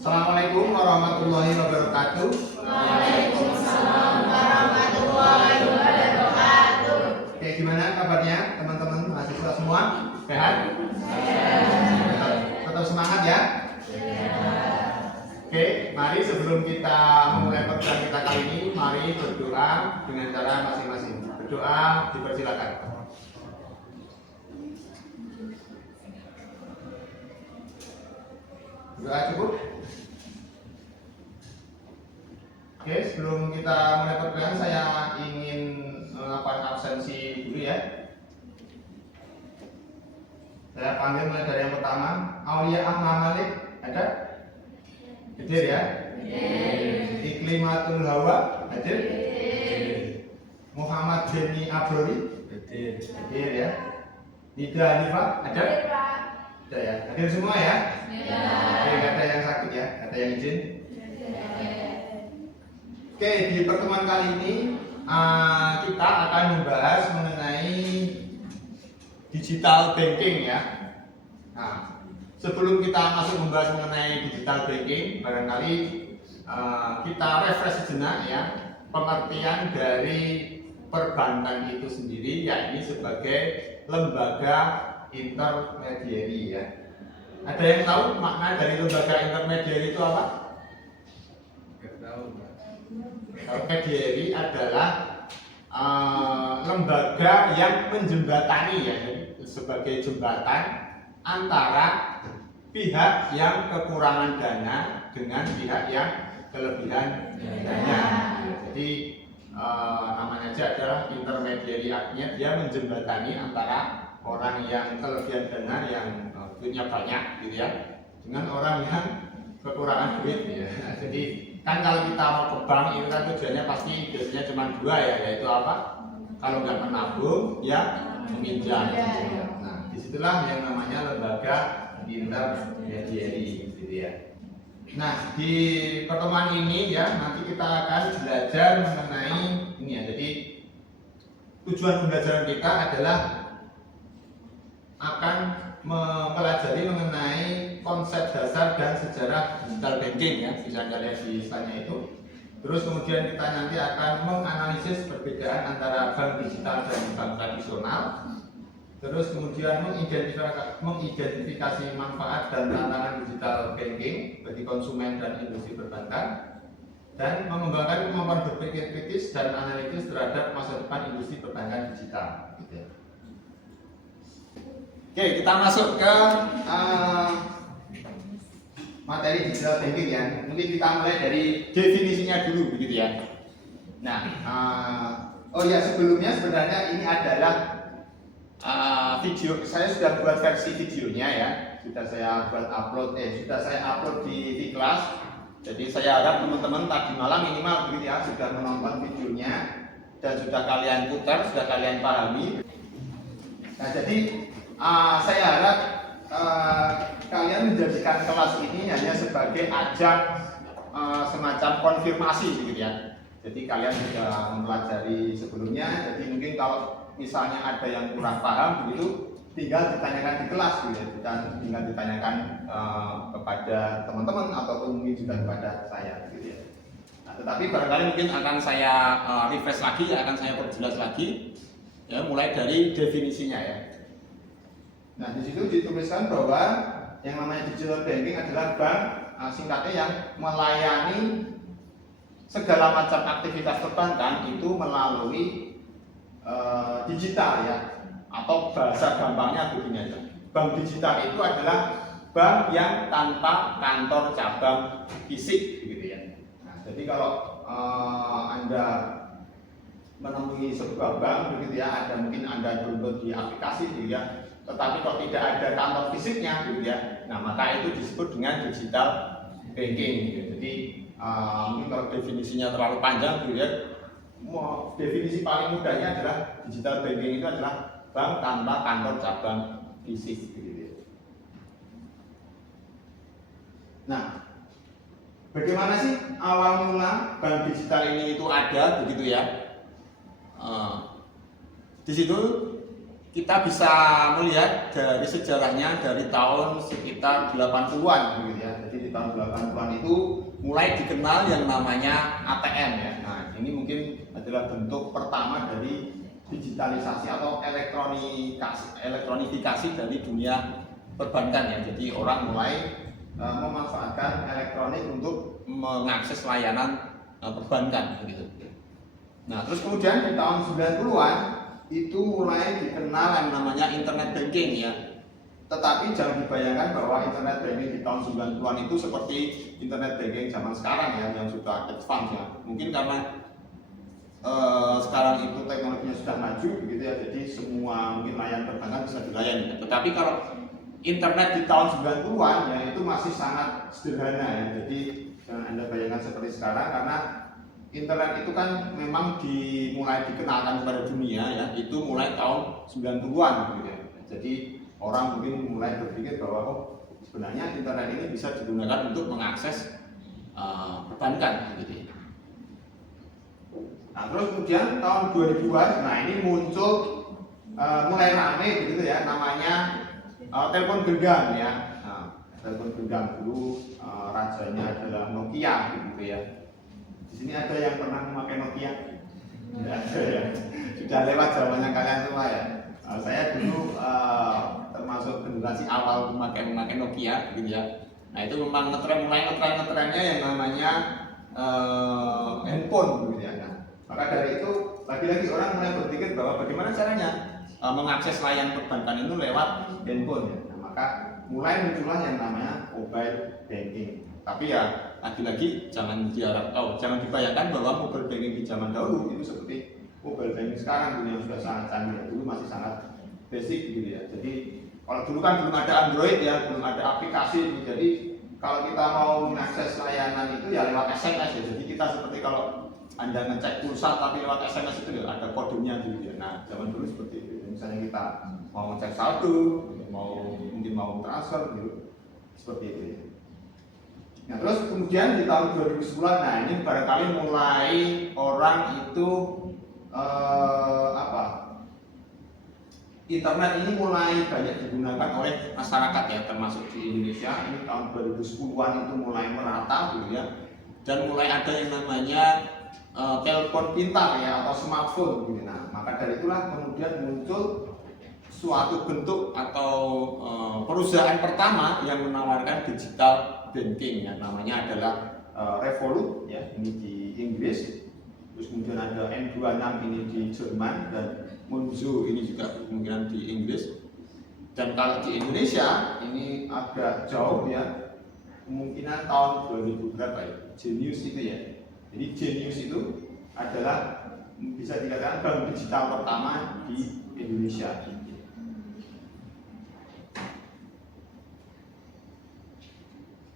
Assalamualaikum warahmatullahi wabarakatuh. Waalaikumsalam warahmatullahi wabarakatuh. Oke, gimana kabarnya teman-teman mahasiswa semua? Sehat? Tetap semangat ya? Oke, mari sebelum kita memulai pertemuan kita kali ini, mari berdoa dengan cara masing-masing. Berdoa dipersilakan. Berdoa cukup? Oke, sebelum kita mulai pertemuan, saya ingin melakukan absensi dulu ya. Saya panggil mulai dari yang pertama, Aulia Ahmad Malik, ada? Hadir ya? Iklimatul Hawa, hadir? Muhammad Beni Abrori, hadir ya? Nida Hanifah, ada? Ada ya? Hadir semua ya? Oke, nggak ada yang sakit ya? Nggak ada yang izin? Oke, di pertemuan kali ini kita akan membahas mengenai digital banking ya. Nah, sebelum kita masuk membahas mengenai digital banking, barangkali kita refresh sejenak ya pengertian dari perbankan itu sendiri, yakni sebagai lembaga intermediary ya. Ada yang tahu makna dari lembaga intermediary itu apa? Intermediary adalah lembaga yang menjembatani ya, sebagai jembatan antara pihak yang kekurangan dana dengan pihak yang kelebihan dana. Jadi namanya aja adalah intermediary, artinya dia menjembatani antara orang yang kelebihan dana yang duitnya banyak gitu ya dengan orang yang kekurangan duit ya. Jadi kan kalau kita mau ke bank itu kan tujuannya pasti biasanya cuma dua ya, yaitu apa? Kalau nggak menabung ya meminjam. Nah, disitulah yang namanya lembaga intermediary gitu ya. Nah, di pertemuan ini ya nanti kita akan belajar mengenai ini ya. Jadi tujuan pembelajaran kita adalah akan mempelajari mengenai konsep dasar dan sejarah digital banking ya, bisa Anda lihat di slide-nya itu. Terus kemudian kita nanti akan menganalisis perbedaan antara bank digital dan bank tradisional. Terus kemudian mengidentifikasi manfaat dan tantangan digital banking bagi konsumen dan industri perbankan, dan mengembangkan kemampuan berpikir kritis dan analitis terhadap masa depan industri perbankan digital. Gitu ya. Oke, kita masuk ke materi digital banking ya. Mungkin kita mulai dari definisinya dulu begitu ya. Nah, oh ya, sebelumnya sebenarnya ini adalah video. Saya sudah buat versi videonya ya. Sudah saya buat upload, sudah saya upload di kelas. Jadi saya harap teman-teman tadi malam minimal begitu ya sudah menonton videonya dan sudah kalian putar, sudah kalian pahami. Nah, jadi saya harap kalian menjadikan kelas ini hanya sebagai ajang semacam konfirmasi gitu ya. Jadi kalian sudah mempelajari sebelumnya, jadi mungkin kalau misalnya ada yang kurang paham begitu, tinggal ditanyakan di kelas gitu ya, dan tinggal ditanyakan kepada teman-teman ataupun mungkin juga kepada saya gitu ya. Nah, tetapi barangkali mungkin akan saya refresh lagi, akan saya perjelas lagi ya, mulai dari definisinya ya. Nah, di situ dituliskan bahwa yang namanya digital banking adalah bank singkatnya yang melayani segala macam aktivitas perbankan itu melalui digital ya, atau bahasa gampangnya begini aja. Bank digital itu adalah bank yang tanpa kantor cabang fisik gitu ya. Nah, jadi kalau Anda menemui sebuah bank begitu ya, ada mungkin Anda download di aplikasi gitu ya, tetapi kalau tidak ada kantor fisiknya gitu ya, nah maka itu disebut dengan digital banking gitu. Jadi mungkin kalau definisinya terlalu panjang gitu ya, definisi paling mudahnya adalah digital banking itu adalah bank tanpa kantor cabang fisik gitu ya. Nah, bagaimana sih awal mula bank digital ini itu ada begitu ya? Di situ kita bisa melihat dari sejarahnya dari tahun sekitar 80-an gitu ya. Jadi di tahun 80-an itu mulai dikenal yang namanya ATM ya. Nah, ini mungkin adalah bentuk pertama dari digitalisasi atau elektronifikasi dari dunia perbankan ya. Jadi orang mulai memanfaatkan elektronik untuk mengakses layanan perbankan begitu. Nah, terus kemudian di tahun 90-an itu mulai dikenal yang namanya internet banking ya. Tetapi jangan dibayangkan bahwa internet banking di tahun 90-an itu seperti internet banking zaman sekarang ya, yang sudah advance ya. Mungkin karena sekarang itu teknologinya sudah maju begitu ya, jadi semua mungkin layanan perbankan bisa dilayani ya. Tetapi kalau internet di tahun 90-an ya itu masih sangat sederhana ya. Jadi jangan Anda bayangkan seperti sekarang, karena internet itu kan memang dimulai dikenalkan kepada dunia ya, itu mulai tahun 90-an gitu ya. Jadi orang mungkin mulai berpikir bahwa oh, sebenarnya internet ini bisa digunakan untuk mengakses perbankan gitu. Nah, terus kemudian tahun 2000-an, nah ini muncul mulai ramai begitu ya, namanya telepon genggam ya. Nah, telepon genggam dulu rajanya adalah Nokia gitu ya. Di sini ada yang pernah memakai Nokia? Tidak ada ya. Sudah lewat zamannya kalian semua ya. Saya dulu termasuk generasi awal memakai Nokia gitu ya. Nah, itu memang mulai ngetrennya yang namanya handphone gitu ya. Nah, maka dari itu lagi-lagi orang mulai berpikir bahwa bagaimana caranya mengakses layanan perbankan itu lewat handphone ya. Nah, maka mulai muncullah yang namanya mobile banking. Tapi ya lagi-lagi jangan dibayangkan bahwa mobile banking di zaman dahulu itu seperti mobile banking sekarang yang sudah sangat canggih. Dulu masih sangat basic gitu ya. Jadi kalau dulu kan belum ada Android ya, belum ada aplikasi. Jadi kalau kita mau mengakses layanan itu ya lewat SMS ya. Jadi kita seperti kalau Anda ngecek pulsa tapi lewat SMS itu ya ada kodenya gitu ya. Nah, zaman dulu seperti itu. Misalnya kita mau ngecek saldo, mungkin mau transfer gitu. Seperti itu ya. Nah, terus kemudian di tahun 2010, nah ini barangkali mulai orang itu internet ini mulai banyak digunakan oleh masyarakat ya, termasuk di Indonesia. Ini tahun 2010-an itu mulai merata gitu ya. Dan mulai ada yang namanya telepon pintar ya atau smartphone gitu. Nah, maka dari itulah kemudian muncul suatu bentuk atau perusahaan pertama yang menawarkan digital banking ya, namanya adalah Revolut ya, ini di Inggris. Terus kemudian ada N26 ini di Jerman, dan Monzo ini juga kemungkinan di Inggris. Dan kalau di Indonesia ini agak jauh ya, kemungkinan tahun 2000 berapa ya, Genius itu ya. Jadi Genius itu adalah bisa dikatakan bank digital pertama di Indonesia.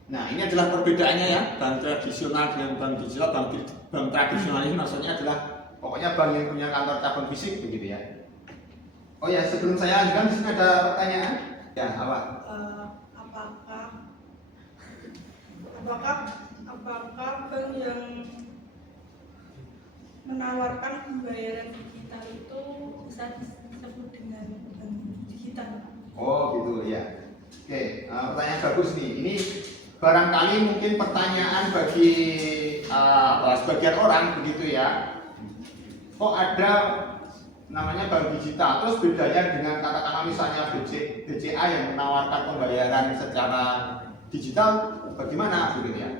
Nah, ini adalah perbedaannya ya, bank tradisional dengan bank digital. Bank tradisional ini maksudnya adalah pokoknya bank yang punya kantor cabang fisik begitu ya. Oh ya, sebelum saya lanjutkan, di sini ada pertanyaan. Ya, apa? Apakah bank yang menawarkan pembayaran digital itu bisa disebut dengan bank digital? Oh gitu ya. Oke, pertanyaan bagus nih. Ini barangkali mungkin pertanyaan bagi sebagian orang begitu ya. Kok ada namanya bank digital, terus bedanya dengan katakanlah misalnya BCA yang menawarkan pembayaran secara digital, bagaimana begitu ya?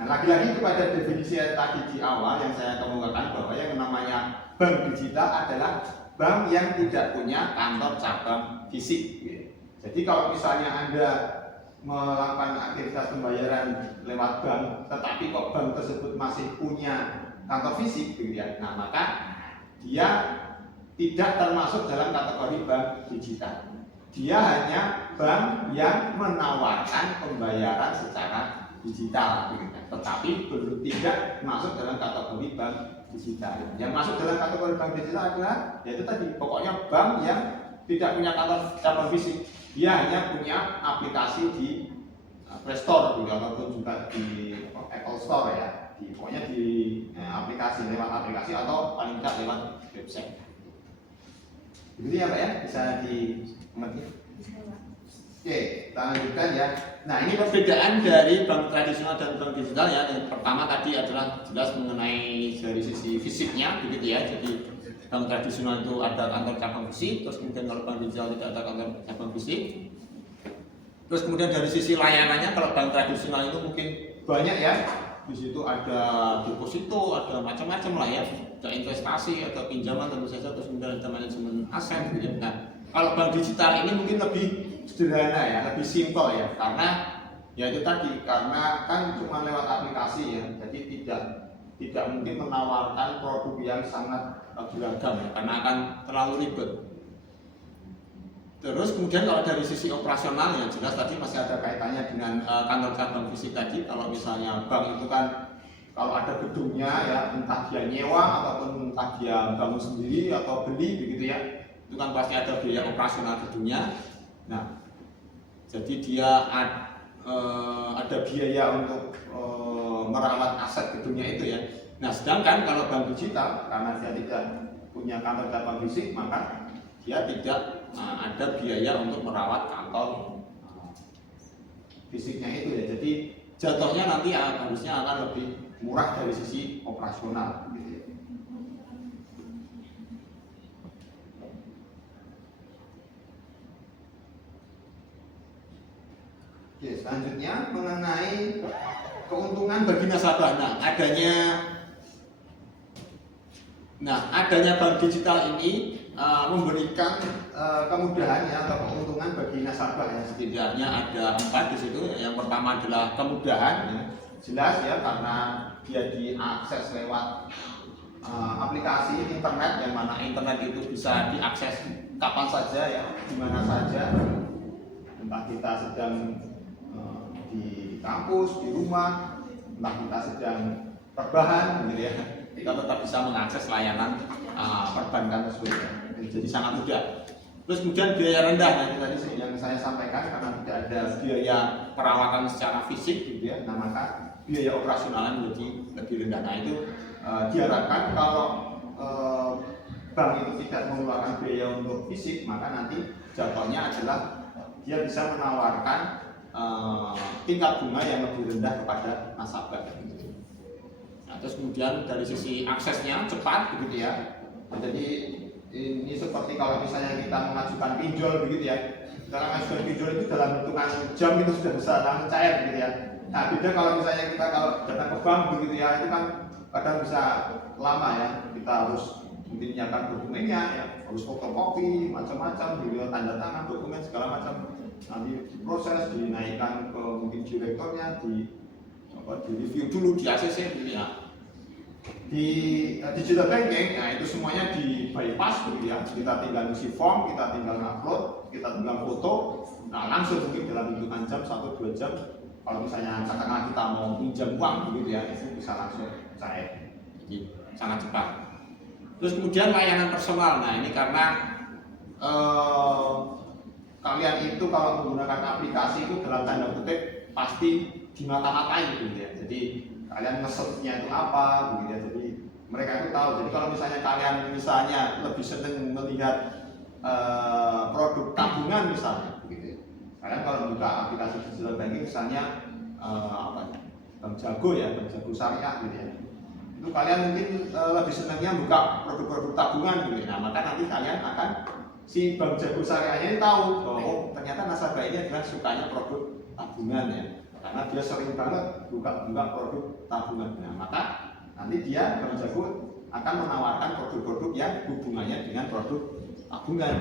Nah, lagi-lagi kepada definisi tadi di awal yang saya kemukakan bahwa yang namanya bank digital adalah bank yang tidak punya kantor cabang fisik. Jadi kalau misalnya Anda melakukan aktivitas pembayaran lewat bank, tetapi kok bank tersebut masih punya kantor fisik, begitu ya. Nah, maka dia tidak termasuk dalam kategori bank digital. Dia hanya bank yang menawarkan pembayaran secara digital, begitu. Tetapi belum tidak masuk dalam kategori bank digital. Yang masuk dalam kategori bank digital adalah yaitu tadi, pokoknya bank yang tidak punya kantor cabang fisik. Dia hanya punya aplikasi di Play Store juga, ataupun juga di Apple Store ya. Pokoknya di aplikasi, lewat aplikasi atau paling tidak lewat website. Begitu ya Pak ya, bisa dimengerti? Bisa Pak. Oke, kita lanjutkan ya. Nah, ini perbedaan dari bank tradisional dan bank digital ya. Yang pertama tadi adalah jelas mengenai dari sisi fisiknya, begitu ya. Jadi bank tradisional itu ada kantor cabang fisik, terus kemudian kalau bank digital tidak ada kantor cabang fisik. Terus kemudian dari sisi layanannya, kalau bank tradisional itu mungkin banyak ya. Di situ ada deposito, ada macam-macam lah ya. Ada investasi, ada pinjaman tentu saja, terus kemudian ada manajemen aset gitu ya. Nah, kalau bank digital ini mungkin lebih sederhana ya, lebih simpel ya, karena ya itu tadi, karena kan cuma lewat aplikasi ya, jadi tidak mungkin menawarkan produk yang sangat beragam ya, karena akan terlalu ribet. Terus kemudian kalau dari sisi operasional ya jelas tadi masih ada kaitannya dengan kantor cabang fisik tadi. Kalau misalnya bank itu kan kalau ada gedungnya ya, entah dia nyewa ataupun entah dia bangun sendiri atau beli begitu ya, itu kan pasti ada biaya operasional gedungnya. Nah, jadi dia ada biaya untuk merawat aset gedungnya itu ya. Nah, sedangkan kalau bank digital karena dia tidak punya kantor cabang fisik, maka dia tidak ada biaya untuk merawat kantor fisiknya itu ya. Jadi jatuhnya nanti harusnya akan lebih murah dari sisi operasional gitu ya. Oke, selanjutnya mengenai keuntungan bagi nasabah. Adanya bank digital ini memberikan kemudahan ya, atau keuntungan bagi nasabah ya. Setidaknya ada 4 di situ. Yang pertama adalah kemudahan ya. Jelas ya, karena dia diakses lewat aplikasi internet, yang mana internet itu bisa diakses kapan saja ya, di mana saja. Entah kita sedang di kampus, di rumah, entah kita sedang rebahan gitu ya, kita tetap bisa mengakses layanan perbankan tersebut. Jadi sangat mudah. Terus kemudian biaya rendah, nah itu tadi yang saya sampaikan, karena tidak ada biaya perawatan secara fisik gitu ya, nah maka biaya operasionalnya menjadi lebih rendah. Nah itu diharapkan kalau bank itu tidak mengeluarkan biaya untuk fisik, maka nanti jatuhnya adalah dia bisa menawarkan tingkat bunga yang lebih rendah kepada nasabah. Nah, terus kemudian dari sisi aksesnya cepat begitu ya. Jadi ini seperti kalau misalnya kita mengajukan pinjol begitu ya. Dalam mengajukan pinjol itu dalam hitungan jam itu sudah bisa langsung cair begitu ya. Nah, beda kalau misalnya kita kalau datang ke bank begitu ya, itu kan kadang bisa lama ya. Kita harus mungkin menyiapkan dokumennya ya, harus fotokopi macam-macam, video tanda tangan, dokumen segala macam, nanti diproses, dinaikkan ke mungkin direkturnya, di review dulu di ACC gitu ya. Di digital banking, nah itu semuanya di bypass begitu ya. Kita tinggal isi form, kita tinggal upload, kita tinggal foto, nah langsung mungkin dalam hitungan jam 1-2 jam. Kalau misalnya katakanlah kita mau pinjam uang begitu ya, itu bisa langsung cair, jadi sangat cepat. Terus kemudian layanan personal, nah ini karena kalian itu kalau menggunakan aplikasi itu dalam tanda kutip pasti dimata-matain gitu ya. Jadi kalian nge-search-nya itu apa gitu ya. Jadi mereka itu tahu. Jadi kalau misalnya kalian lebih seneng melihat produk tabungan misalnya gitu ya. Kalian kalau buka aplikasi digital banking misalnya Bank Jago ya, Bank Jago Syariah gitu ya. Itu kalian mungkin lebih senangnya buka produk-produk tabungan gitu ya. Nah, maka nanti kalian akan si Bank Jago Syariahnya tahu bahwa oh, ternyata nasabah ini adalah sukanya produk tabungan ya. Karena dia sering banget buka produk tabungan. Nah, maka nanti dia Bank Jago akan menawarkan produk-produk yang hubungannya dengan produk tabungan.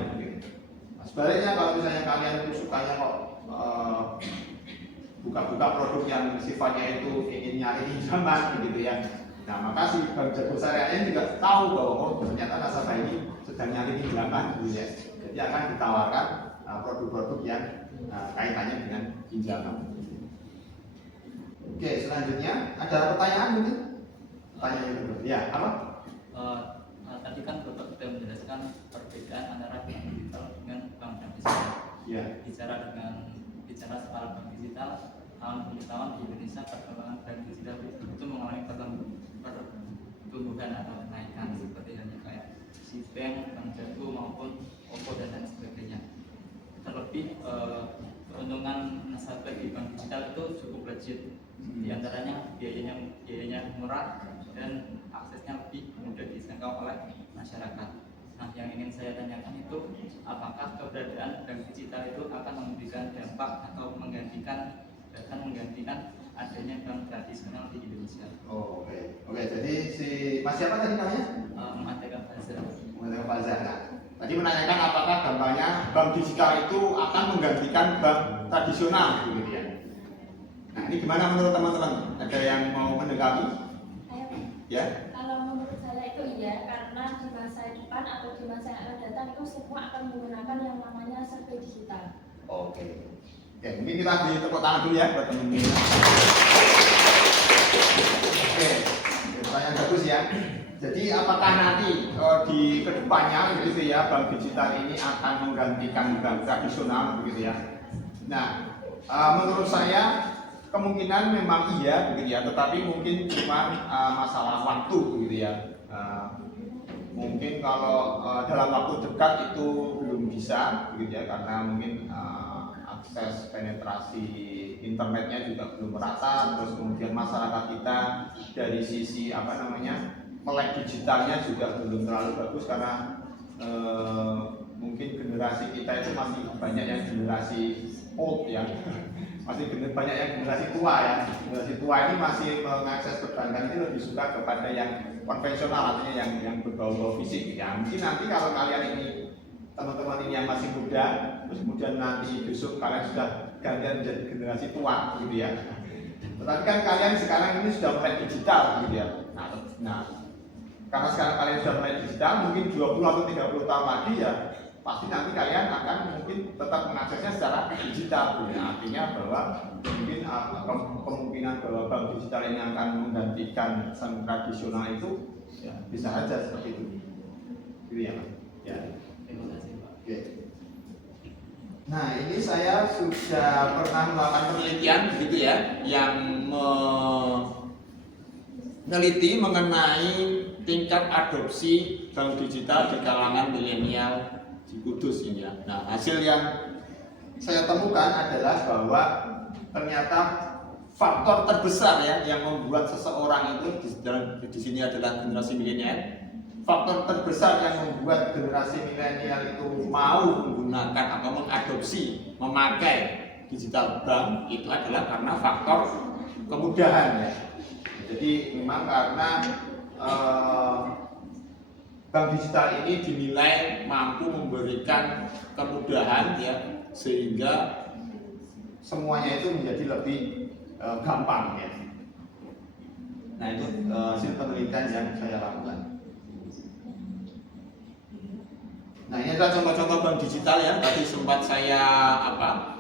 Nah, sebaliknya kalau misalnya kalian itu sukanya kok buka-buka produk yang sifatnya itu ingin nyari pinjaman gitu ya. Nah, maka si Bank Jago Syariahnya juga tahu bahwa oh, ternyata nasabah ini sedang nyari pinjaman gitu ya. Jadi akan ditawarkan produk-produk yang kaitannya dengan pinjaman. Oke, selanjutnya ada pertanyaan mungkin? Pertanyaan yang kedua. Ya, apa? Tadi kan Bapak sudah menjelaskan perbedaan antara bank digital dengan bank tradisional. Ya. Bicara soal bank digital, tahun demi tahun di Indonesia perkembangan bank digital itu mengalami pertumbuhan atau kenaikan seperti halnya kayak Cbank, Bank Jago maupun OVO dan lain sebagainya. Terlebih digital itu cukup legit. Di antaranya biayanya murah dan aksesnya lebih mudah dijangkau oleh masyarakat. Nah, yang ingin saya tanyakan itu apakah keberadaan bank digital itu akan memberikan dampak atau menggantikan adanya bank tradisional di Indonesia? Oh, oke. Jadi si Mas siapa tadi namanya? Mengatakan Fajar. Mengatakan Pak Zahra. Tadi menanyakan apakah gampangnya bank digital itu akan menggantikan bank tradisional, gitu ya. Nah, ini gimana menurut teman-teman? Ada yang mau mendekati? Ya? Kalau menurut saya itu iya, karena di masa depan atau di masa yang akan datang itu semua akan menggunakan yang namanya serba digital. Oke, mungkin kita beri tepuk tangan dulu ya buat teman-teman. Oke, pertanyaan bagus ya. Jadi apakah nanti di kedepannya begitu ya bank digital ini akan menggantikan bank tradisional begitu ya? Nah, menurut saya kemungkinan memang iya begitu ya, tetapi mungkin cuma masalah waktu begitu ya. Mungkin kalau dalam waktu dekat itu belum bisa begitu ya, karena mungkin akses penetrasi internetnya juga belum merata, terus kemudian masyarakat kita dari sisi melek digitalnya juga belum terlalu bagus karena mungkin generasi kita itu masih banyak yang generasi old ya. Masih banyak yang generasi tua ya. Generasi tua ini masih mengakses perbankan itu lebih suka kepada yang konvensional, artinya yang berbau-bau fisik ya. Mungkin nanti kalau kalian ini teman-teman ini yang masih muda, terus kemudian nanti besok kalian sudah gantian menjadi generasi tua gitu ya. Tetapi kan kalian sekarang ini sudah mulai digital gitu ya. Nah, karena sekarang kalian sudah mulai digital, mungkin 20 atau 30 tahun lagi ya pasti nanti kalian akan mungkin tetap mengaksesnya secara digital. Ya, artinya bahwa mungkin kemungkinan bahwa bank digital ini akan menggantikan bank tradisional itu ya bisa saja seperti itu. Gitu ya, Mas. Ya. Terima kasih, Pak. Oke. Nah, ini saya sudah pernah melakukan penelitian gitu ya, yang meneliti mengenai tingkat adopsi bank digital di kalangan milenial di Kudus ini ya. Nah, hasil yang saya temukan adalah bahwa ternyata faktor terbesar ya yang membuat seseorang itu di sini adalah generasi milenial. Faktor terbesar yang membuat generasi milenial itu mau menggunakan atau mengadopsi memakai digital bank itu adalah karena faktor kemudahan ya. Jadi memang karena bank digital ini dinilai mampu memberikan kemudahan ya, sehingga semuanya itu menjadi lebih gampang ya. Nah, itu hasil penelitian yang saya lakukan. Nah, ini adalah contoh-contoh bank digital ya. Tadi sempat saya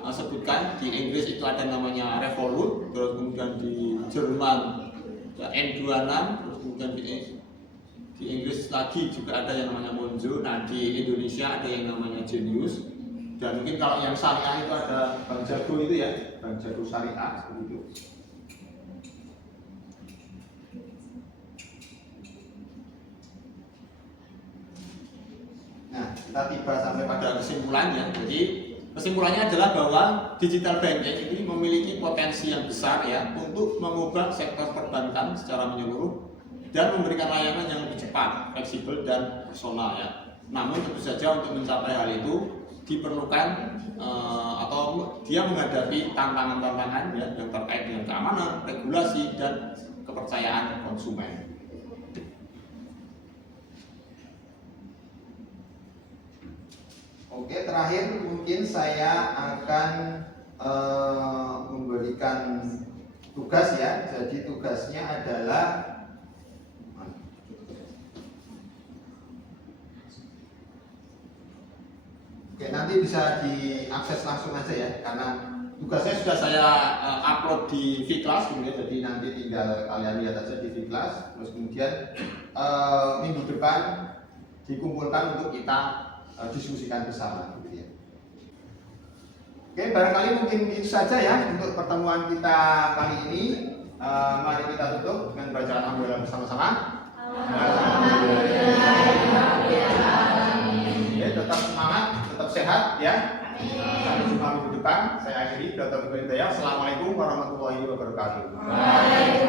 sebutkan. Di Inggris itu ada namanya Revolut, terus kemudian di Jerman N26, terus kemudian di Inggris lagi juga ada yang namanya Monzo. Nah, di Indonesia ada yang namanya Genius. Dan mungkin kalau yang syariah itu ada Bank Jago itu ya, Bank Jago Syariah seperti itu. Nah, kita tiba sampai pada kesimpulannya. Jadi kesimpulannya adalah bahwa digital banking ini memiliki potensi yang besar ya untuk mengubah sektor perbankan secara menyeluruh dan memberikan layanan yang lebih cepat, fleksibel dan personal ya. Namun tentu saja untuk mencapai hal itu diperlukan atau dia menghadapi tantangan-tantangan ya, yang terkait dengan keamanan, regulasi dan kepercayaan konsumen. Oke, terakhir mungkin saya akan memberikan tugas ya. Jadi tugasnya adalah nanti bisa diakses langsung aja ya, karena tugasnya sudah saya upload di V-Class kemudian, jadi nanti tinggal kalian lihat aja di V-Class. Terus kemudian minggu depan dikumpulkan untuk kita diskusikan bersama gitu ya. Oke, barangkali mungkin itu saja ya untuk pertemuan kita kali ini. Mari kita tutup dengan bacaan alhamdulillah bersama-sama. Alhamdulillah. Tetap semangat, tetap sehat ya. Sampai jumpa minggu depan. lanjutkan. Saya akhiri. Assalamualaikum warahmatullahi wabarakatuh. Waalaikumsalam.